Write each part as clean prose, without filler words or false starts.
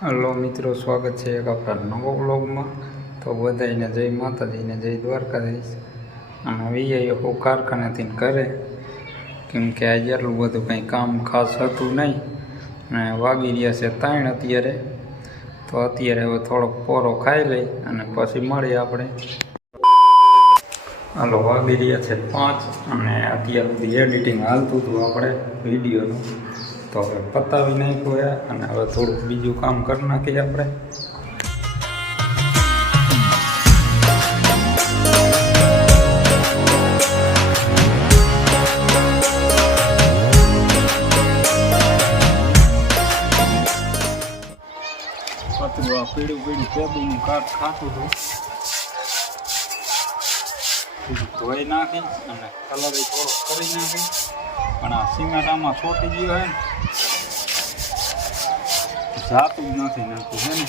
Hello મિત્રો, સ્વાગત છે એક આપણા નવો વ્લોગમાં। તો બધાને જય માતાજીને જય દ્વારકાધીશ। અને વીઆઈ હું કારખાનેથી ઘરે, કેમ કે આજે એટલું બધું કંઈ કામ ખાસ હતું નહીં અને વાગી રહ્યા છે 3 અત્યારે। તો અત્યારે હવે થોડોક પોરો ખાઈ લઈ અને પછી મળીએ આપણે। હાલો, વાગી રહ્યા છે 5 અને અત્યાર સુધી એડિટિંગ હાલતું હતું આપણે વિડીયોનું। તો હવે પતાવી નાખ્યું અને હવે થોડુંક બીજું કામ કરી નાખીએ આપણે। પતરું આ પીળું કેબુનું કાટ ખાતું હતું, ધોઈ નાખી અને કલર થોડો કરી નાખી, પણ આ સિમેન્ટ આમાં છોટી ગયો હે ને, જાતું જ નથી નાખતું છે ને।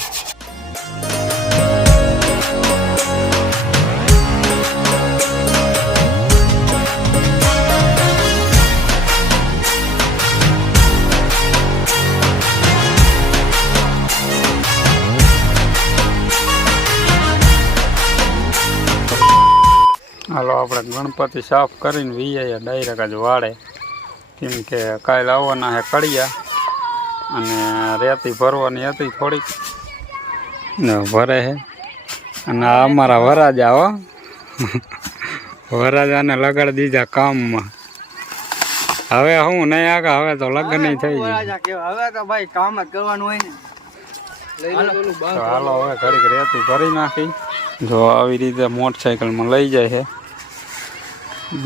હાલો, આપણે ગણપતિ સાફ કરીને વીઆઈએ ડાયરેક્ટ જ વાળે, કેમ કે કાલે આવવાના હે કડિયા અને રેતી ભરવાની હતી થોડીક ને ભરે હે। અને આ અમારા વરાજા હો વરાજાને લગાડી દીધા કામમાં। હવે હું નહીં આગળ, હવે તો લગ્ન નહીં થઈ જાય, હવે તો ભાઈ કામ જ કરવાનું હોય ને। હાલો, હવે ઘડીક રેતી ભરી નાખી। જો આવી રીતે મોટરસાઇકલમાં લઈ જાય છે,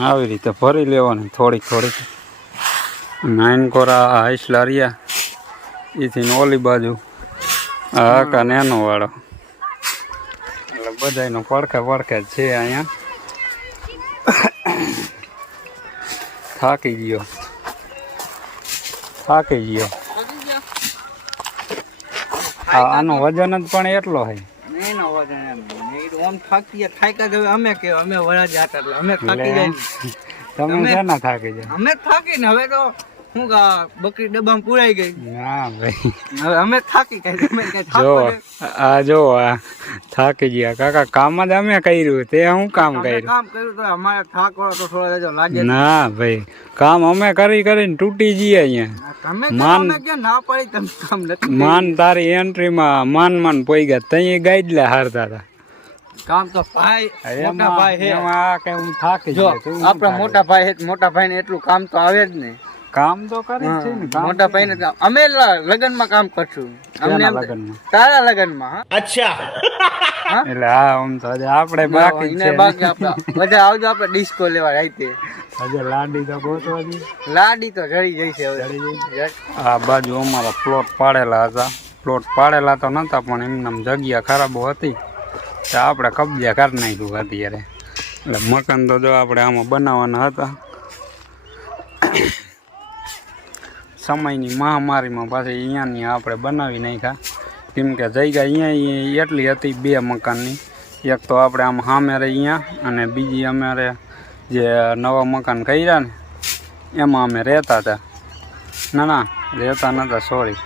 આવી રીતે ભરી લેવાની થોડીક થોડીક। નાનકોરા હાઈસલા રહ્યા એથી ઓલી બાજુ હકા નેનો વાળો, એટલે બધાનો પડખે પડખે જ છે અહીંયા। થાકી ગયો આનો વજન જ પણ એટલો છે। તમે શેના થાકી જાય? અમે થાકી ને હવે તો શું બકરી ડબ્બામાં પુરાઈ ગઈ। ના ભાઈ, હવે અમે થાકી જો આ થાકી ગયા કાકા, કામ જ અમે કર્યું, તે શું કામ કર્યું? કામ કર્યું તો અમારે થાક તો થોડો લાગે। ના ભાઈ, કામ અમે કરીને તૂટી જઈએ અહીંયા। માન તારી એન્ટ્રીમાં માન પોઈ ગયા, તઈ ગાઈડલા હારતા હતા। કામ તો ભાઈ મોટા ભાઈ હે, એમાં કે હું થાકી જો આપણા મોટા ભાઈ હે, મોટા ભાઈ ને એટલું કામ તો આવે જ ને। કામ તો કરી છે ને, મોટા ભાઈ ને અમે લગનમાં કામ કરશું, અમને તારા લગનમાં। અચ્છા, એટલે હા, આમ તો હજી આપણે બાકી છે, બાકી બધા આવજો, આપણે ડિસ્કો લેવા રાઈતે। હજી લાડી તો ગોતવાની, લાડી તો જડી જઈ છે। આ બાજુ અમારા પ્લોટ પાડેલા હતા, પ્લોટ પાડેલા તો નતા પણ એમનામ જગ્યા ખરાબો હતી તો આપણે કબજા કરી નાખ્યું અત્યારે। એટલે મકાન તો જો આપણે આમાં બનાવવાના હતા, સમયની મહામારીમાં પાછી અહીંયાની આપણે બનાવી નાખ્યા, કેમ કે જગ્યા અહીંયા એટલી હતી 2 મકાનની। એક તો આપણે આમ સામે રહી અહીંયા, અને બીજી અમારે જે નવા મકાન કર્યા ને એમાં અમે રહેતા હતા। ના રહેતા નતા, સોરી,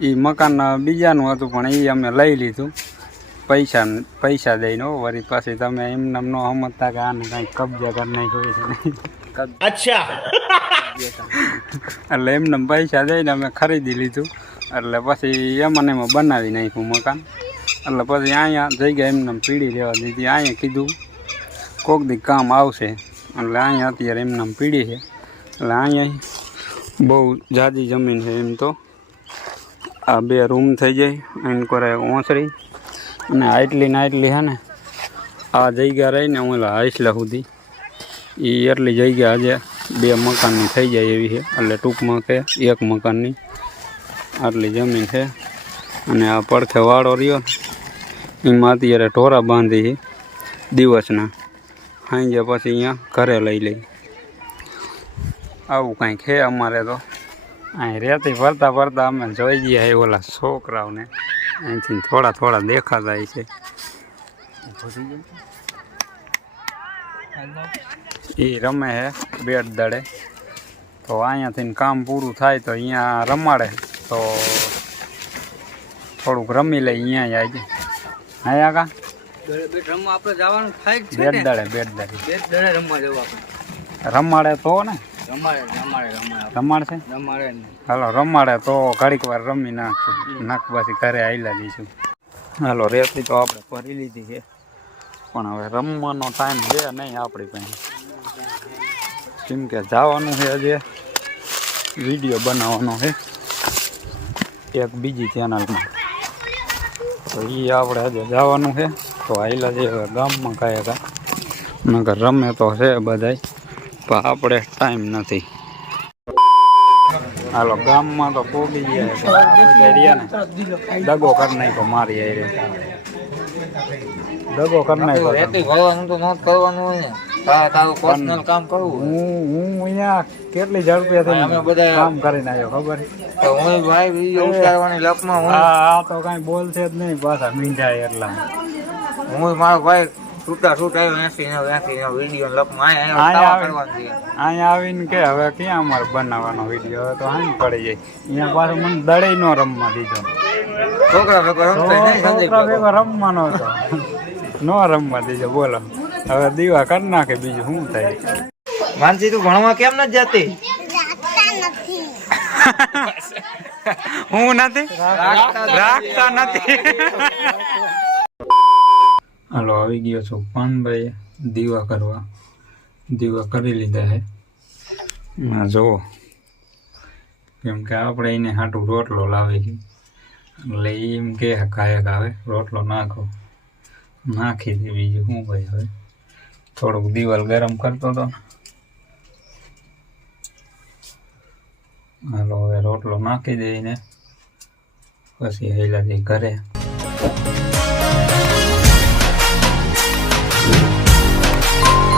એ મકાન બીજાનું હતું પણ એ અમે લઈ લીધું પૈસા દઈને। વળી પાછી તમે એમને ન સમજતા કે આને કંઈક કબજા કરી નાખ્યો છે। અચ્છા, એટલે એમને પૈસા દઈને અમે ખરીદી લીધું, એટલે પછી એમાં બનાવી નાખ્યું મકાન। એટલે પછી અહીંયા જગ્યા એમને પીડી રહેવા દીધી, અહીંયા કીધું કોક દી કામ આવશે, એટલે અહીંયા અત્યારે એમને પીડી છે। એટલે અહીંયા બહુ જાજી જમીન છે એમ તો, આ 2 રૂમ થઈ જાય, એમ કરે ઓસરી, અને આટલી છે ને આ જગ્યા રહીને હું હાઈસલા સુધી એ એટલી જગ્યા આજે 2 મકાનની થઈ જાય એવી છે। એટલે ટૂંકમાં કે 1 મકાનની આટલી જમીન છે। અને આ પડખે વાળો રહ્યો એમાં અત્યારે ઢોરા બાંધી છે દિવસના, સાંજે પછી અહીંયા ઘરે લઈ લઈ। આવું કાંઈક છે અમારે તો। અહીં રેતી ભરતા અમે જોઈ ગયા ઓલા છોકરાઓને, અહીંથી થોડા દેખાતા છે। એ રમે હે બેટ દડે, તો અહીંયાથી કામ પૂરું થાય તો અહીંયા રમાડે તો થોડુંક રમી લઈ અહીંયા આવી જાય હા કા રમવા આપણે જવાનું થાય જ છે બેટ ને દાડે બેટ દડે રમવા જવું આપણે રમાડે તો ને રમાડે રમાડશે હાલો રમાડે તો ઘડીક વાર રમી નાખશું નાખ પછી ઘરે આવેલા દઈશું હાલો રેતી તો આપણે ભરી લીધી છે પણ હવે રમવાનો ટાઈમ છે નહીં આપણી પાસે કેમ કે જવાનું છે હજી વિડીયો બનાવવાનો છે એક બીજી ચેનલમાં તો એ આપણે હજી જવાનું છે તો આવેલા છે હવે ગામમાં કાંઈ કાંઈ નકર રમે તો છે બધાય પણ આપણે ટાઈમ નથી હાલો ગામમાં તો પોગી ગયા બધા રહ્યા ને દગો કરી નાખ્યો મારી આઈ દગો કરી નાખ્યો ભરવાનું તો નોટ કરવાનું હોય ને તારું પર્સનલ કામ કરવું હું અહીંયા કેટલી ઝડપીથી અમે બધા કામ કરીને આવ્યો ખબર તો હું ભાઈ વિડિયો ઉતારવાની લપમાં હું આ તો કઈ બોલશે જ નહીં પાછા મીંઢાય એટલા હું મારો ભાઈ છૂટા આવ્યો 80 વિડીયો લપમાં અહીંયા આવીને કે હવે ક્યાં અમારે બનાવવાનો વિડીયો હવે તો હાઈ પડી જાય અહીંયા પાછું મને દડે નો રમવા દીધો છોકરા ભેગો રમવાનો હતો નો રમવા દીધો બોલો હવે દીવા કરી નાખે બીજું શું થાય માનસી તું ભણવા કેમ નથી જતી હું નથી રાખતા નથી હાલો આવી ગયો છું પાનભાઈ દીવા કરવા દીવા કરી લીધા છે જુઓ કેમ કે આપણે એને હાટું રોટલો લાવી છે એટલે એમ કે કાયક આવે રોટલો નાખો નાખી દે બીજું શું ભાઈ હવે થોડુંક દિવાલ ગરમ કરતો હતો હાલો હવે રોટલો નાખી દઈને પછી હેલા જઈ ઘરે